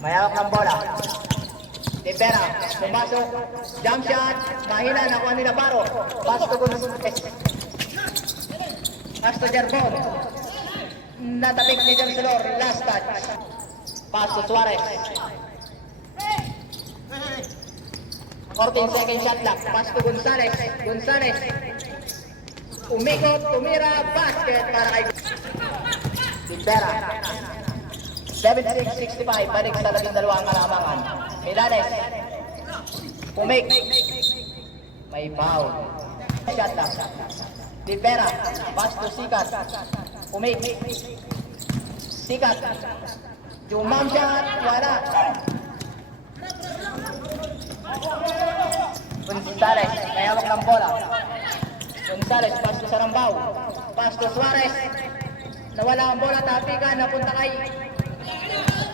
Mayawak ng bola. Rivera, pumasok. Jump shot. Mahina, nakuha ni Navarro. Pass to Gonzales. Pass to Jerbon. Natabik ni Delcelor. Last touch. Pass to Suarez. 14 second shot clock. Pass to Gonzales. Gonzales. Umikot, tumira, basket para kay Rivera. 76-65, balik sa 12 ang kalamangan. Milanes. Umik. May foul. Shot clock. Rivera. Pass to Sikat. Umik. Sikat. Jumam shot. Wala. Gonzales. Mayawak ng bola. Gonzales, pass to Sarambao. Pass to Suarez. Nawala ang bola, tapikan, napunta kay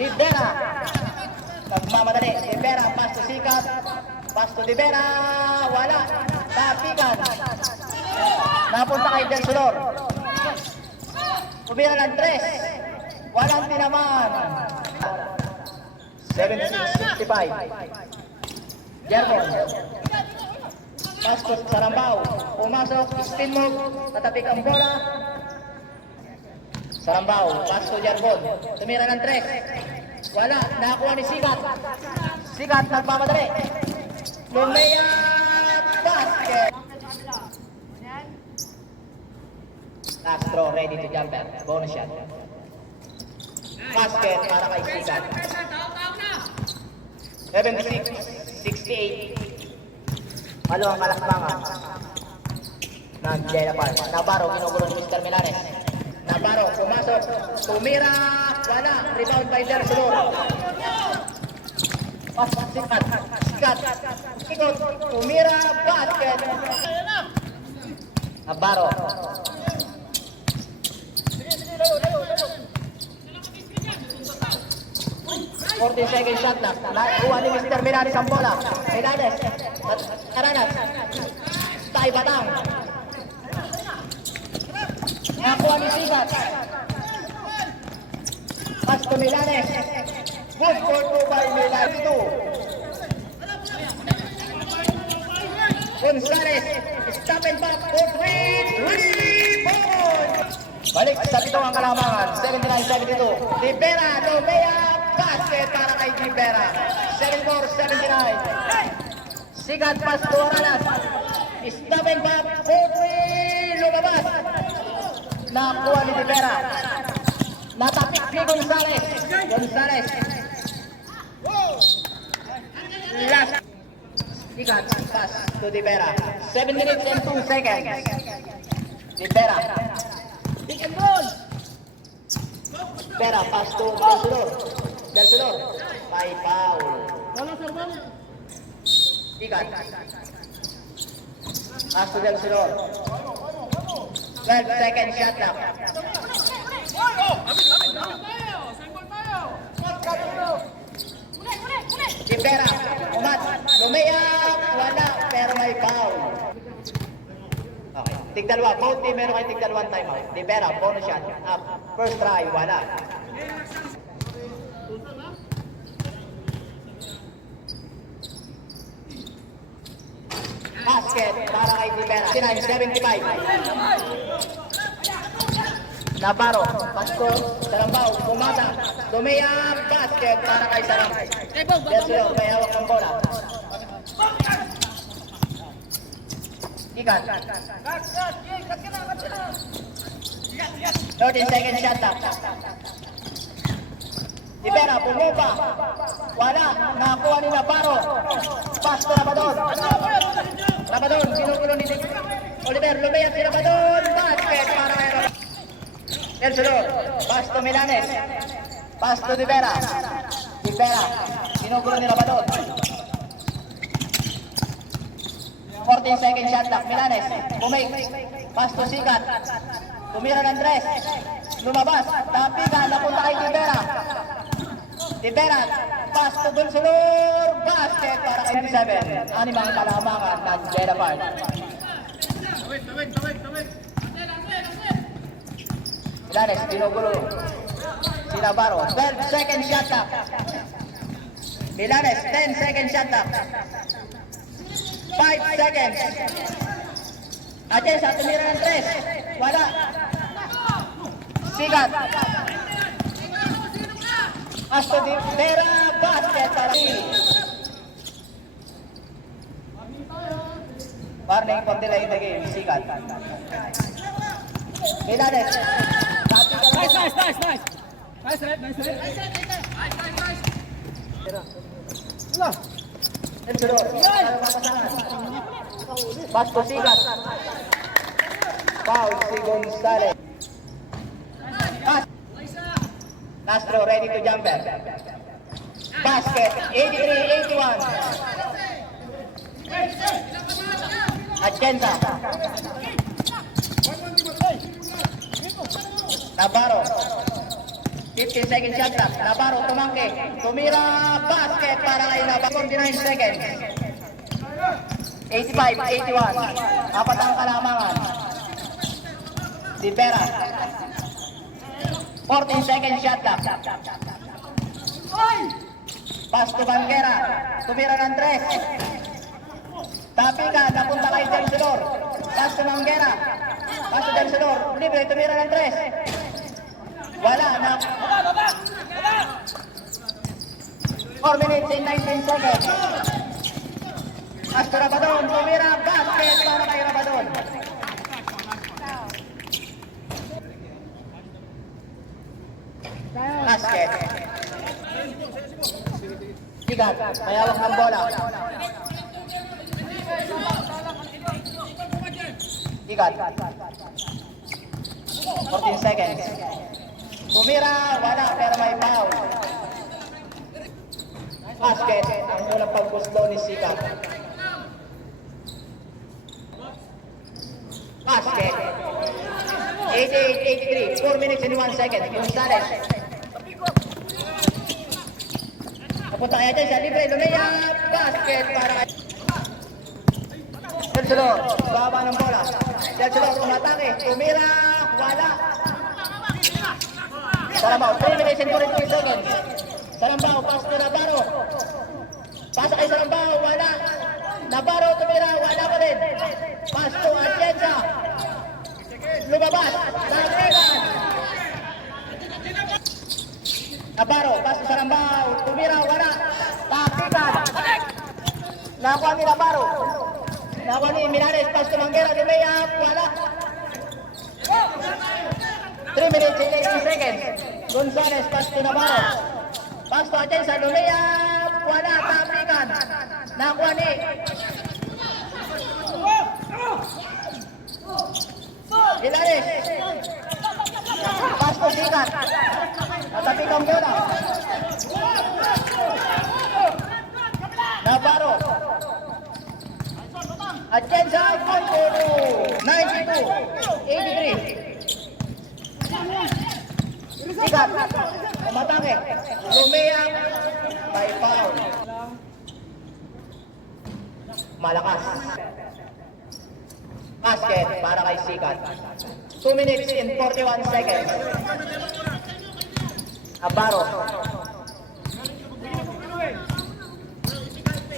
Rivera. Nagmamadali. Rivera, pass to Sikat. Pass to Rivera. Wala. Tapikan. Napunta kay Delcelor. Umira ng 3. Walang tinaman. 76-65. Jerbon. Pass to Sarambao. Pumasok. Spin move. Tatapik ang bola. Sarambao. Pass to Jerbon. Tumira ng 3. Wala. Nakakuha ni Sikat. Sikat nagmamadali. Lumea. Basket. Last throw. Ready to jumper. Bonus shot. Basket para kay Sikat. 76-68. Malo ang kalakbangan ng Jeddah Park. Navarro, ginugulo ni Mr. Milanes. Navarro, pumasok. Tumira. Wala. Rebound by Delcelor. Pass, Sikat. Sikat. Ikot. Tumira. Basket. Navarro. 40 second shot na. Nakuha ni Mr. Milanes ang bola. Milanes. Karanas. Tay Batang. Nakuha ni Sikat. Pass to Milanes. Good for 2 by Milanes 2. Gonzales. Stop and back for 3. Balik sa pito ang kalamangan. 79-72. Rivera. Lumea. Basket para kay Rivera. 74-79. Sikat pass to Aranas. Stop and back. 4-3. Lumabas. Nakuha ni Rivera. Natapik ni Gonzales. Gonzales. Last. Sikat pass to Rivera. 7 minutes and 2 seconds. Rivera. Pick and roll. Rivera pass to Delcelor. Delcelor. May foul. Sikat. Pass to Delcelor. 12 second shot clock. Rivera. Umat. Lumea. Wala. Pero may foul. Okay. Tig-dalawa. Both team meron kayo tig-dalawang timeout. Rivera. Bonus shot. Up. First try. Wala. Basket para kay Rivera. 79-75. Navarro. Pasto. Sarambao. Pumata. Lumea. Basket para kay Sarambao. Delcelor. May hawak ng bola. Ikan. 13 second shot clock. Rivera, pumupa. Wala. Nakakuha ni Navarro. Pass to Rabadon. Rabadon, ginugulo ni Oliver. Lumea si Rabadon. Basket para kay Rabadon. Delcelor. Pass to Milanes. Pass to Rivera. Rivera. Ginugulo ni Rabadon. 14 second shot clock. Milanes. Bumik. Pass to Sikat. Tumira ng 3. Lumabas. Tapikan. Napunta kay Rivera. Rivera. Pass to Delcelor. Basket para kay 7. Animang kalamangan ng Jeddah Park. Milanes. Ginugulo si Navarro. 12 second shot clock. Milanes, 10 seconds shot clock. 5 seconds. Atienza, tumira ng 3. Wala. Sigat. Pasto di Vera, basket para warning for delay in the game. Sigat. Milanes. Nice. Nice red. Pasto Sigat. Foul si Gonzales. Pass. Castro ready to jumper. Basket 83-81. Atienza. Navarro. 15 seconds shot clock. Navarro tumangke. Tumira basket para kay Navarro. 29 seconds. 85-81. Apat ang kalamangan. Di Vera. 14 seconds shot clock. Pass to Banguera. Tumira ng 3. Tapi ka, napunta kay Del Silor. Pass to Banguera. Pass to Del Silor. Libre, tumira ng 3. Wala na. 4 minutes and 19 seconds. Pass to Rabadon. Tumira basket para kay Rabadon. Basket. Sigat, mayawak ng bola. Sigat. 14 seconds. Tumira, wala, pero may foul. Basket, ang unang paggusto ni Sigat. Basket. 88-83, 4 minutes and 1 second. Gonzales. Napunta kaya dyan siya, libre, lumaya, basket para kay Del Silor, baba ng bola. Del Silor, umatake, tumira, wala. Salambaw, 3 minutes and 43 seconds. Salambaw, pass to Navarro. Pasa kay Salambaw, wala. Navarro, tumira, wala pa din. Pass to Atienza. Lumabas, nakikan. Navarro, pass to Salambaw, tumira, wala. Takikan. Nakuha ni Navarro. Nakuha ni Milanes, pass to Banguera, lumaya, wala. 3 minutes and 80 seconds. Gonzales, pass to Navarro. Pass to Atienza, lumaya, wala, takikan. Nakuha ni Milanes. Pass to Sigat. Natapi kang bola. Navarro. Atienza, 92-83. Sigat. Umatake. Lumiyak. May foul. Malakas. Basket para kay Sigat. 2 minutes and 41 seconds. Navarro.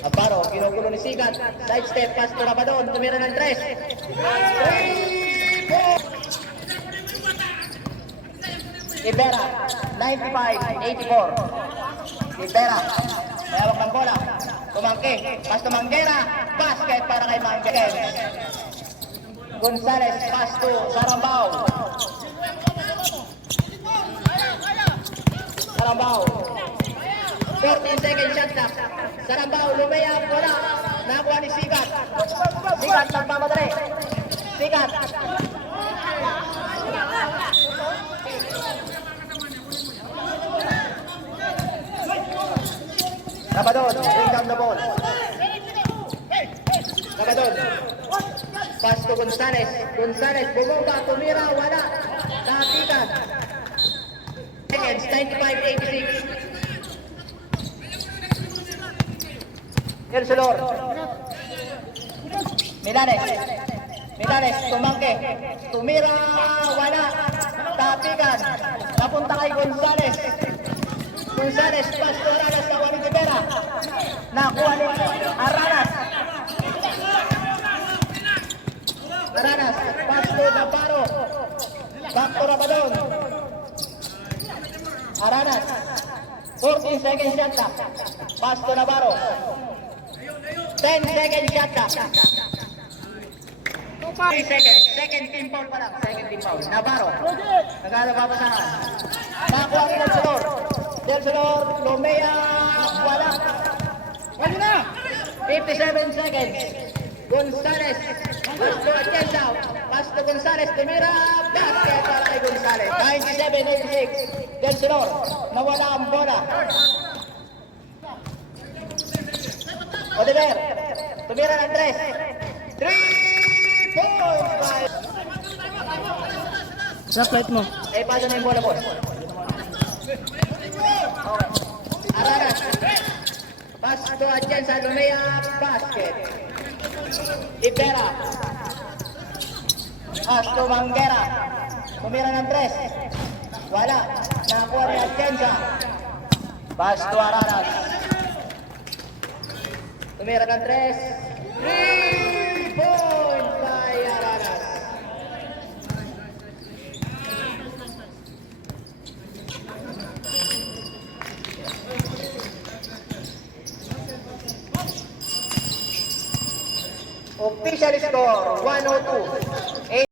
Navarro, ginugulo ni Sigat. Side step, pass to Rabadon. Tumira ng 3. 3 Rivera, 95-84. Rivera, mayawak ng bola. Tumangke, pass to Banguera. Basket para kay Banguera. Gonzales, pass to Sarambao. Sarambao. 14 seconds shot clock. Sarambao, lumayap, wala. Nakuha ni Sigat. Sigat, nagmamadali. Sigat. Rabadon, bring down the ball. Rabadon. Pass to Gonzales. Gonzales, bumaba, tumira, wala. Takikan. Seconds, 95-86. Del Silor. Milanes. Milanes, tumangke. Tumira, wala. Takikan. Napunta kay Gonzales. Gonzales, pass to Aralas, nakuha ni Rivera. Atienza. Nakuha ni Aranas. Aranas, pass to Navarro. Back to Rabadon. Aranas. 14 seconds shot clock. Pass to Navarro. 10 seconds shot clock. 3 seconds. Second team foul pa lang. Second team foul. Navarro. Nagkalababasahan. Nakuha ni Del Solor. Del Solor, Lumea, wala. Pwede na! 57 seconds. Gonzales. Pass to Atienza. Pass to Gonzales. Tumira. Basket para kay Gonzales. 97-86. Del Solor. Nawala ang bola. Oliver. Tumira ng 3. 3 points. Sa flight mo. Eh, paano na yung bola, boss? Okay. Araras. Pass to Atienza. Lumea. Basket. Ibera. Pass to Manguera. Tumira ng 3. Wala. Nakuha ni Atienza. Pass to Araras. Tumira ng 3. 3 points by Araras. Official score 102.